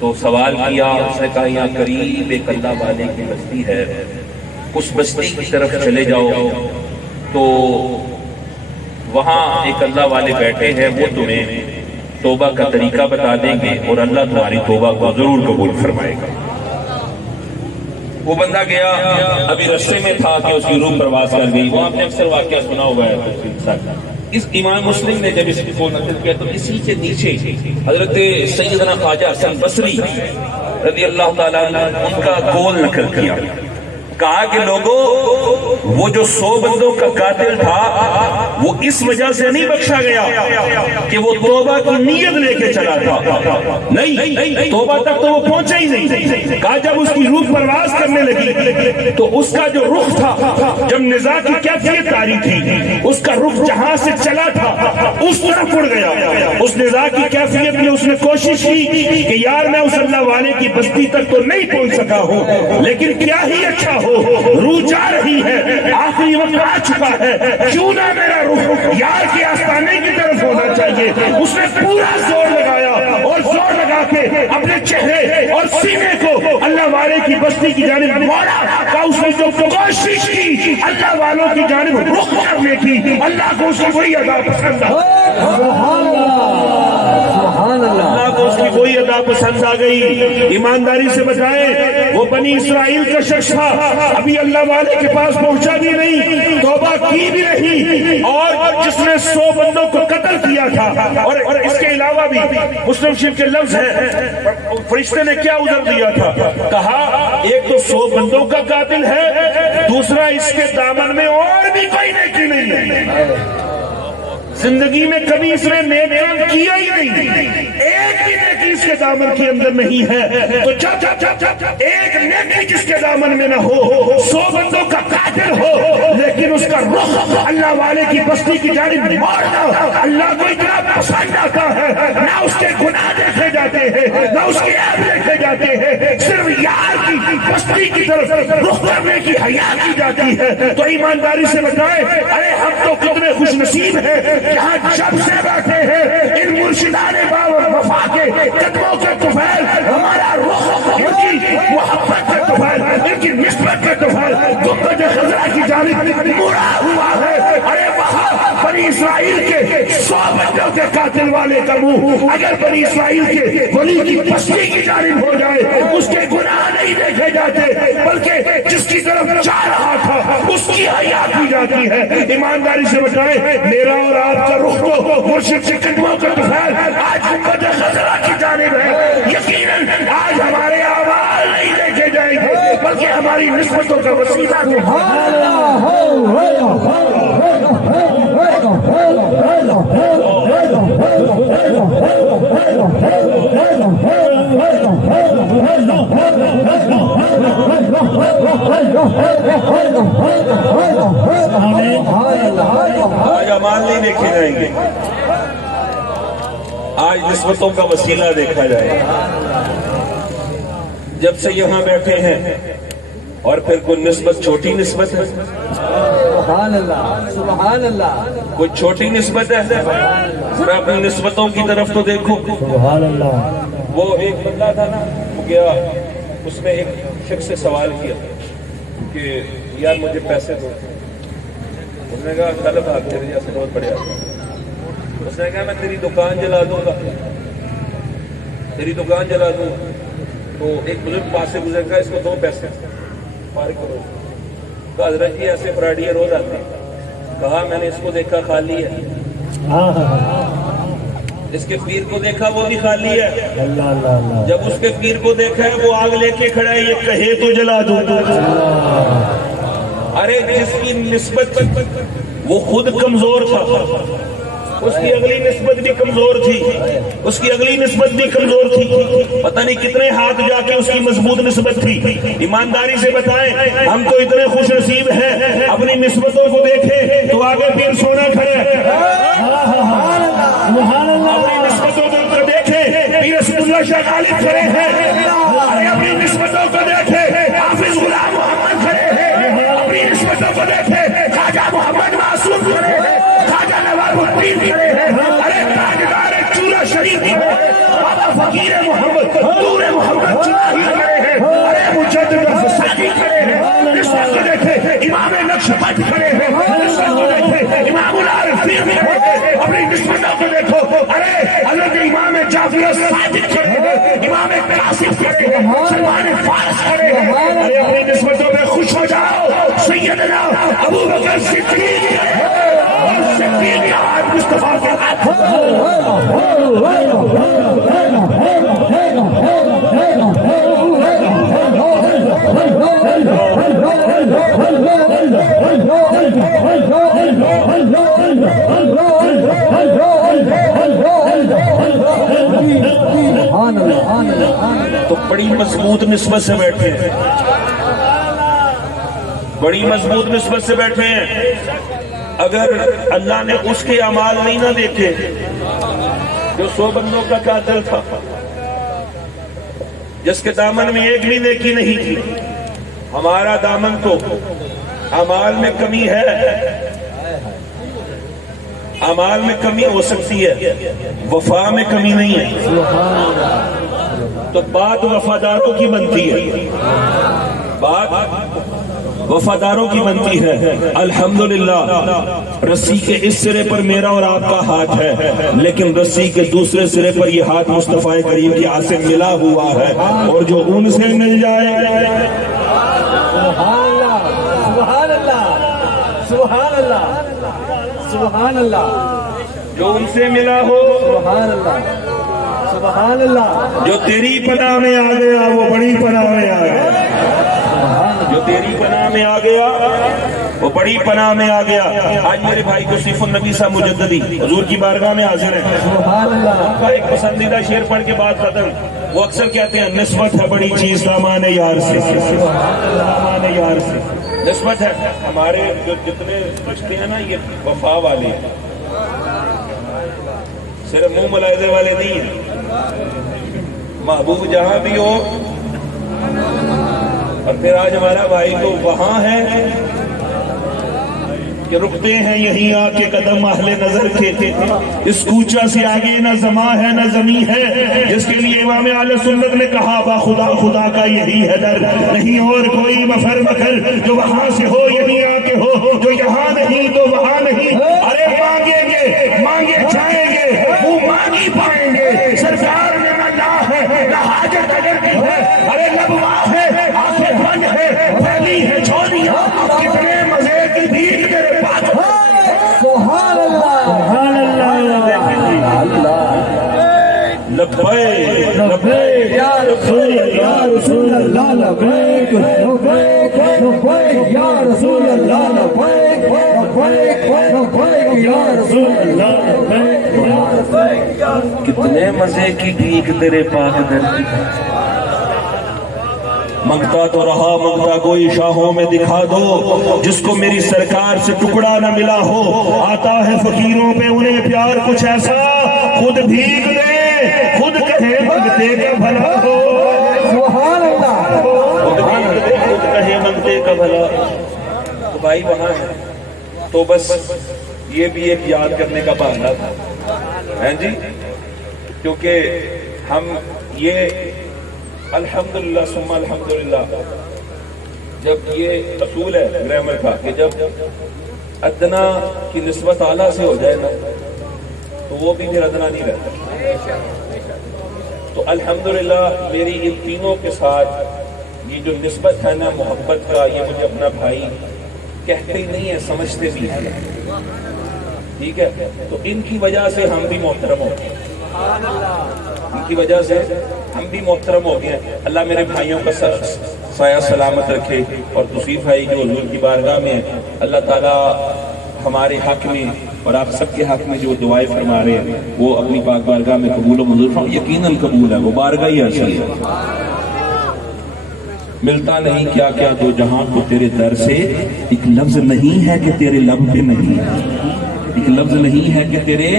تو سوال کیا، اس نے کہا یہاں قریب ایک اللہ والے کی بستی ہے، اس بستی کی طرف چلے جاؤ تو وہاں ایک اللہ والے بیٹھے ہیں، وہ تمہیں توبہ کا طریقہ بتا دیں گے اور اللہ تمہاری توبہ کو ضرور قبول فرمائے گا۔ وہ بندہ گیا، ابھی رستے میں تھا کہ اس کی روح پرواز کر گئی۔ وہ آپ نے اکثر واقعہ سنا ہوا ہے۔ اس امام مسلم نے جب اس کو نقل کیا تو اسی کے نیچے حضرت سیدنا خواجہ حسن بصری رضی اللہ تعالیٰ عنہ ان کا قول نقل کیا، کہا کہ لوگوں وہ جو 100 بندوں کا قاتل تھا وہ اس وجہ سے نہیں بخشا گیا کہ وہ توبہ کی نیت لے کے چلا تھا، نہیں، توبہ تک تو وہ پہنچا ہی نہیں۔ کہا جب اس کی روح پرواز کرنے لگی تو اس کا جو رخ تھا، جب نزاع کی کیفیت آ رہی تھی، اس کا رخ جہاں سے چلا تھا اس طرف اڑ گیا۔ اس نزاع کی کیفیت میں اس نے کوشش کی کہ یار میں اس اللہ والے کی بستی تک تو نہیں پہنچ سکا ہوں، لیکن کیا ہی اچھا ہو، روح جا رہی ہے، آخری وقت آ چکا ہے، کیوں نہ میرا رخ یار کے آستانے کی طرف ہونا چاہیے۔ اس نے پورا زور لگایا اور زور لگا کے اپنے چہرے اور سینے کو اللہ والے کی بستی کی جانب موڑا۔ کہ اس نے جو کوشش کی اللہ والوں کی جانب رخ کرنے کی، اللہ کو اس کی وہی ادا پسند اللہ کو اس کی وہی ادا پسند آ گئی۔ ایمانداری سے بتائیں، وہ بنی اسرائیل کا شخص تھا، ابھی اللہ والے کے پاس پہنچا بھی نہیں، توبہ کی بھی نہیں، اور جس نے 100 بندوں کو قتل کیا تھا۔ اور اس کے علاوہ بھی مسلم شریف کے لفظ ہے، فرشتے نے کیا عذر دیا تھا، کہا ایک تو 100 بندوں کا قاتل ہے، دوسرا اس کے دامن میں اور بھی کوئی نیکی نہیں ہے، زندگی میں کبھی اس نے نیک کام کیا ہی نہیں، ایک بھی نیکی اس کے دامن کے اندر نہیں ہے۔ تو جب ایک نیکی جس کے دامن میں نہ ہو، 100 بندوں کا قاتل ہو، لیکن اس کا رخ اللہ والے کی بستی کی جانب موڑنا اللہ کو اتنا پسند آتا ہے، نہ اس کے گناہ دیکھے جاتے ہیں، نہ اس کے عیب دیکھے جاتے ہیں، صرف یار کی بستی کی طرف رخ کرنے کی حیا کی جاتی ہے۔ تو ایمانداری سے بتائیں، ارے ہم تو کتنے خوش نصیب ہیں جہاں جب سے بیٹھے ہیں ان مرشدان وفا کے قدموں کے طفیل، ہمارا رخ ان کی محبت کے طفیل، ان کی نسبت کے طفیل گنبد خضرا کی جانب مڑا ہوا ہے۔ ارے وہاں بنی اسرائیل کے 100 بندوں کے قاتل والے کا منہ اگر بنی اسرائیل کے ولی کی بستی کی جانب ہو جائے، اس کے گناہ نہیں دیکھے جاتے، بلکہ جس کی طرف جا رہا تھا اس کی حیا کی جاتی ہے۔ ایمانداری سے بتائیں، میرا اور آپ کا رخ تو مرشد کے قدموں کا طفیل آج گنبد خضرا کی جانب ہے۔ یقیناً آج ہمارے اعمال نہیں دیکھے جائیں گے، بلکہ ہماری نسبتوں کا وسیلہ آج اعمال نہیں دیکھے جائیں گے، آج نسبتوں کا وسیلہ دیکھا جائے گا۔ جب سے یہاں بیٹھے ہیں اور پھر کوئی نسبت چھوٹی نسبت ہے، سبحان اللہ، سبحان اللہ، کوئی چھوٹی نسبت ہے، ذرا اپنی نسبتوں کی طرف تو دیکھو۔ سبحان اللہ۔ وہ ایک بندہ تھا نا، وہ گیا، اس نے ایک شخص سے سوال کیا کہ یار مجھے پیسے دو۔ اس نے کہا کل بھاگ تیرے جیسے بہت بڑے آدمی۔ اس نے کہا میں تیری دکان جلا دوں گا، تیری دکان جلا دوں۔ تو ایک بزرگ پاس سے گزر گیا، اس کو 2 پیسے فارغ کرو۔ کہا حضرت جی ایسے فراڈیے روز آتے ہیں۔ کہا میں نے اس کو دیکھا خالی ہے، اس کے پیر کو دیکھا وہ بھی خالی ہے، جب اس کے پیر کو دیکھا ہے وہ آگ لے کے کھڑا ہے، یہ کہے تو جلا دوں۔ ارے جس کی نسبت وہ خود کمزور تھا، اس کی اگلی نسبت بھی کمزور تھی، اس کی اگلی نسبت بھی کمزور تھی، پتہ نہیں کتنے ہاتھ جا کے اس کی مضبوط نسبت تھی۔ ایمانداری سے بتائیں، ہم تو اتنے خوش نصیب ہیں، اپنی نسبتوں کو دیکھیں تو آگے پیر سونا کھڑے ہیں، اپنی نسبتوں کو دیکھیں پیر رسول اللہ شاہ غالب کھڑے ہیں، اپنی نسبتوں کو دیکھیں حافظ غلام محمد کھڑے ہیں، اپنی نسبتوں کو دیکھیں خواجہ محمد معصوم کھڑے ہیں، خواجہ نواب الدین کھڑے ہیں، ارے تاجدار چورا شریف کھڑے ہیں، بابا فقیر محمد نور محمد چراغی کھڑے ہیں، ارے مجدد فسادی کھڑے ہیں، اس وقت دیکھے امام نقش بند کھڑے ہیں، اس وقت دیکھے امام العارفین کھڑے ہیں، اپنی نسبتوں کو دیکھو، ارے حضرت امام جعفر صادق کھڑے ہیں، امام قاسم کھڑے ہیں، سلمان فارس کھڑے ہیں، ارے اپنی نسبتوں پہ خوش ہو جاؤ، سیدنا ابو بکر صدیق اور صدیق ہاتھ مصطفیٰ کے ہاتھ تو بڑی مضبوط نسبت سے بیٹھے ہیں، بڑی مضبوط نسبت سے بیٹھے ہیں. اگر اللہ نے اس کے اعمال نہیں نہ دیکھے جو 100 بندوں کا قاتل تھا، جس کے دامن میں ایک بھی نیکی نہیں تھی، ہمارا دامن تو اعمال میں کمی ہے، اعمال میں کمی ہو سکتی ہے، وفا میں کمی نہیں ہے. تو بات وفاداروں کی بنتی ہے، بات وفاداروں کی بنتی ہے. الحمدللہ رسی کے اس سرے پر میرا اور آپ کا ہاتھ ہے، لیکن رسی کے دوسرے سرے پر یہ ہاتھ مصطفیٰ کریم کی ہاتھ سے ملا ہوا ہے، اور جو ان سے مل جائے سبحان اللہ سبحان اللہ سبحان اللہ، جو ان سے ملا ہو، سبحان اللہ سبحان اللہ، جو تیری پناہ میں آ گیا وہ بڑی پناہ میں آ گیا، جو تیری پناہ میں آ گیا وہ بڑی پناہ میں آ گیا. آج میرے بھائی توصیف النبی صاحب مجددی حضور کی بارگاہ میں حاضر ہیں. سبحان اللہ. ان کا ایک پسندیدہ شعر پڑھ کے بات ختم. وہ اکثر کہتے ہیں نسبت ہے بڑی چیز دامان یار سے، دامان یار سے نسبت ہے. ہمارے جو جتنے رشتے ہیں نا یہ وفا والے ہیں، صرف منہ ملاحظے والے نہیں ہیں. محبوب جہاں بھی ہو، اور پھر آج ہمارا بھائی تو وہاں ہے کہ رکتے ہیں یہیں آ کے قدم اہل نظر کے، اس کوچہ سے آگے نہ زماں ہے نہ زمین ہے، جس کے لیے امام اہل سنت نے کہا با خدا خدا کا یہی ہے در، نہیں اور کوئی مفر مکر، جو وہاں سے ہو یہیں آ کے ہو، جو یہاں نہیں تو وہاں نہیں. ارے مانگیں گے مانگے جائیں گے، وہ مانگی پائیں گے. سرکار میں نہ لا ہے نہ حاجت اگر کی ہے، ارے لبوا ہے آنکھیں بند ہے پھیلی ہے چھوڑیاں، کتنے مزے کی بھیک تیرے پاس. سبحان اللہ سبحان اللہ. لبیک لبیک یا رسول اللہ لبیک لبیک لبیک یا رسول اللہ لبیک لبیک لبیک یا رسول اللہ لبیک. کتنے مزے کی بھیک تیرے پاک در کی. منگتا تو رہا منگتا کوئی شاہوں میں دکھا دو، جس کو میری سرکار سے ٹکڑا نہ ملا ہو. آتا ہے فقیروں پہ انہیں پیار کچھ ایسا، خود بھیک دے خود کہے منگتے کا بھلا ہو. سبحان اللہ. خود بھیک دے خود کہے منگتے کا بھلا. تو بھائی وہاں ہے تو بس یہ بھی ایک یاد کرنے کا بہانہ تھا ہیں جی، کیونکہ ہم یہ الحمدللہ ثم الحمدللہ، جب یہ اصول ہے گرامر کا کہ جب ادنا کی نسبت اعلیٰ سے ہو جائے نا تو وہ بھی پھر ادنا نہیں رہتا. تو الحمدللہ میری ان تینوں کے ساتھ یہ جو نسبت ہے نا محبت کا، یہ مجھے اپنا بھائی کہتے ہی نہیں ہے سمجھتے بھی ہیں. ٹھیک ہے، تو ان کی وجہ سے ہم بھی محترم ہو گئے، ان کی وجہ سے ہم بھی محترم ہو گئے. اللہ میرے بھائیوں کا سایہ سلامت رکھے، اور توصیف بھائی جو حضور کی بارگاہ میں اللہ تعالیٰ ہمارے حق میں اور آپ سب کے حق میں جو دعائیں فرما رہے ہیں وہ اپنی پاک بارگاہ میں قبول و منظور فرما. یقیناً قبول ہے، وہ بارگاہ ہی ایسی ہے. ملتا نہیں کیا کیا دو جہاں کو تیرے در سے، ایک لفظ نہیں ہے کہ تیرے لب پہ نہیں. ایک لفظ نہیں ہے کہ تیرے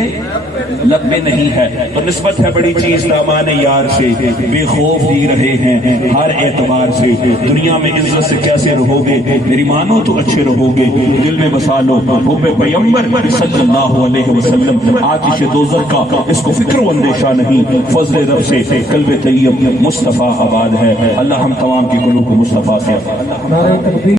لب میں نہیں ہے. تو نسبت ہے بڑی چیز دامان یار سے, بے خوف جی رہے ہیں ہر اعتبار سے. دنیا میں عزت سے کیسے رہو گے, میری مانو تو اچھے رہو گے. دل میں بسا لو حب پیغمبر صلی اللہ علیہ وسلم. آتش دوزخ کا اس کو فکر و اندیشہ نہیں, فضل رب سے قلب طیب مصطفیٰ آباد ہے. اللہ ہم تمام کے قلوب کو مصطفیٰ سے